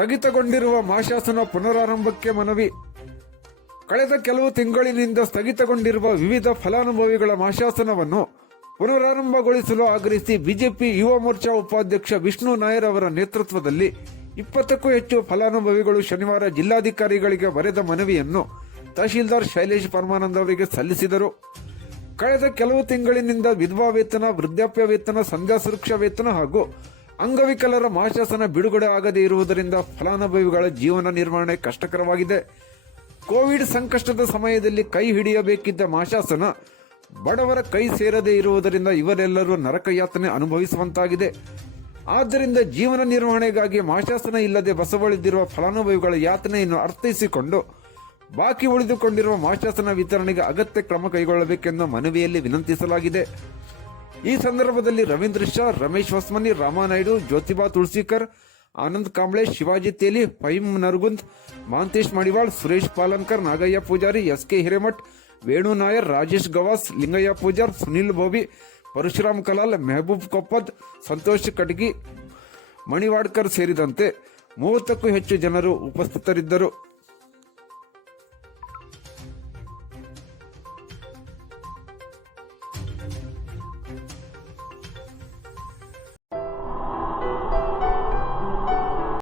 ಸ್ಥಗಿತಗೊಂಡಿರುವ ಮಾಶಾಸನ ಪುನರಾರಂಭಕ್ಕೆ ಮನವಿ. ಕಳೆದ ಕೆಲವು ತಿಂಗಳಿನಿಂದ ಸ್ಥಗಿತಗೊಂಡಿರುವ ವಿವಿಧ ಫಲಾನುಭವಿಗಳ ಮಾಶಾಸನವನ್ನು ಪುನರಾರಂಭಗೊಳಿಸಲು ಆಗ್ರಹಿಸಿ ಬಿಜೆಪಿ ಯುವ ಮೋರ್ಚಾ ಉಪಾಧ್ಯಕ್ಷ ವಿಷ್ಣು ನಾಯರ್ ಅವರ ನೇತೃತ್ವದಲ್ಲಿ ಇಪ್ಪತ್ತಕ್ಕೂ ಹೆಚ್ಚು ಫಲಾನುಭವಿಗಳು ಶನಿವಾರ ಜಿಲ್ಲಾಧಿಕಾರಿಗಳಿಗೆ ಬರೆದ ಮನವಿಯನ್ನು ತಹಶೀಲ್ದಾರ್ ಶೈಲೇಶ್ ಪರಮಾನಂದ್ ಅವರಿಗೆ ಸಲ್ಲಿಸಿದರು. ಕಳೆದ ಕೆಲವು ತಿಂಗಳಿನಿಂದ ವಿಧವಾ ವೇತನ, ವೃದ್ಧಾಪ್ಯ ವೇತನ ಸಂಧ್ಯಾ ಸುರಕ್ಷಾ ವೇತನ ಹಾಗೂ ಅಂಗವಿಕಲರ ಮಾಶಾಸನ ಬಿಡುಗಡೆ ಆಗದೇ ಇರುವುದರಿಂದ ಫಲಾನುಭವಿಗಳ ಜೀವನ ನಿರ್ವಹಣೆ ಕಷ್ಟಕರವಾಗಿದೆ. ಕೋವಿಡ್ ಸಂಕಷ್ಟದ ಸಮಯದಲ್ಲಿ ಕೈ ಹಿಡಿಯಬೇಕಿದ್ದ ಮಾಶಾಸನ ಬಡವರ ಕೈ ಸೇರದೇ ಇರುವುದರಿಂದ ಇವರೆಲ್ಲರೂ ನರಕಯಾತನೆ ಅನುಭವಿಸುವಂತಾಗಿದೆ. ಆದ್ದರಿಂದ ಜೀವನ ನಿರ್ವಹಣೆಗಾಗಿ ಮಾಶಾಸನ ಇಲ್ಲದೆ ಬಸವಳಿದಿರುವ ಫಲಾನುಭವಿಗಳ ಯಾತನೆಯನ್ನು ಅರ್ಥೈಸಿಕೊಂಡು ಬಾಕಿ ಉಳಿದುಕೊಂಡಿರುವ ಮಾಶಾಸನ ವಿತರಣೆಗೆ ಅಗತ್ಯ ಕ್ರಮ ಕೈಗೊಳ್ಳಬೇಕೆಂದು ಮನವಿಯಲ್ಲಿ ವಿನಂತಿಸಲಾಗಿದೆ. ಈ ಸಂದರ್ಭದಲ್ಲಿ ರವೀಂದ್ರ ಶಾ, ರಮೇಶ್ ಹೊಸ್ಮನಿ ರಾಮಾನಾಯ್ಡು ಜ್ಯೋತಿಬಾ ತುಳಸಿಕರ್, ಆನಂದ್ ಕಾಂಬ್ಳೆ, ಶಿವಾಜಿ ತೇಲಿ ಫೈಮ್ ನರ್ಗುಂದ್, ಮಾಂತೇಶ್ ಮಡಿವಾಳ್, ಸುರೇಶ್ ಪಾಲನ್ಕರ್, ನಾಗಯ್ಯ ಪೂಜಾರಿ ಎಸ್ ಕೆ ಹಿರೇಮಠ್, ವೇಣು ನಾಯರ್, ರಾಜೇಶ್ ಗವಾಸ್, ಲಿಂಗಯ್ಯ ಪೂಜಾರ್, ಸುನಿಲ್ ಬೋಬಿ, ಪರಶುರಾಮ್ ಕಲಾಲ್, ಮೆಹಬೂಬ್ ಕೊಪ್ಪದ್, ಸಂತೋಷ್ ಕಟಗಿ, ಮಣಿವಾಡ್ಕರ್ ಸೇರಿದಂತೆ ಮೂವತ್ತಕ್ಕೂ ಹೆಚ್ಚು ಜನರು ಉಪಸ್ಥಿತರಿದ್ದರು.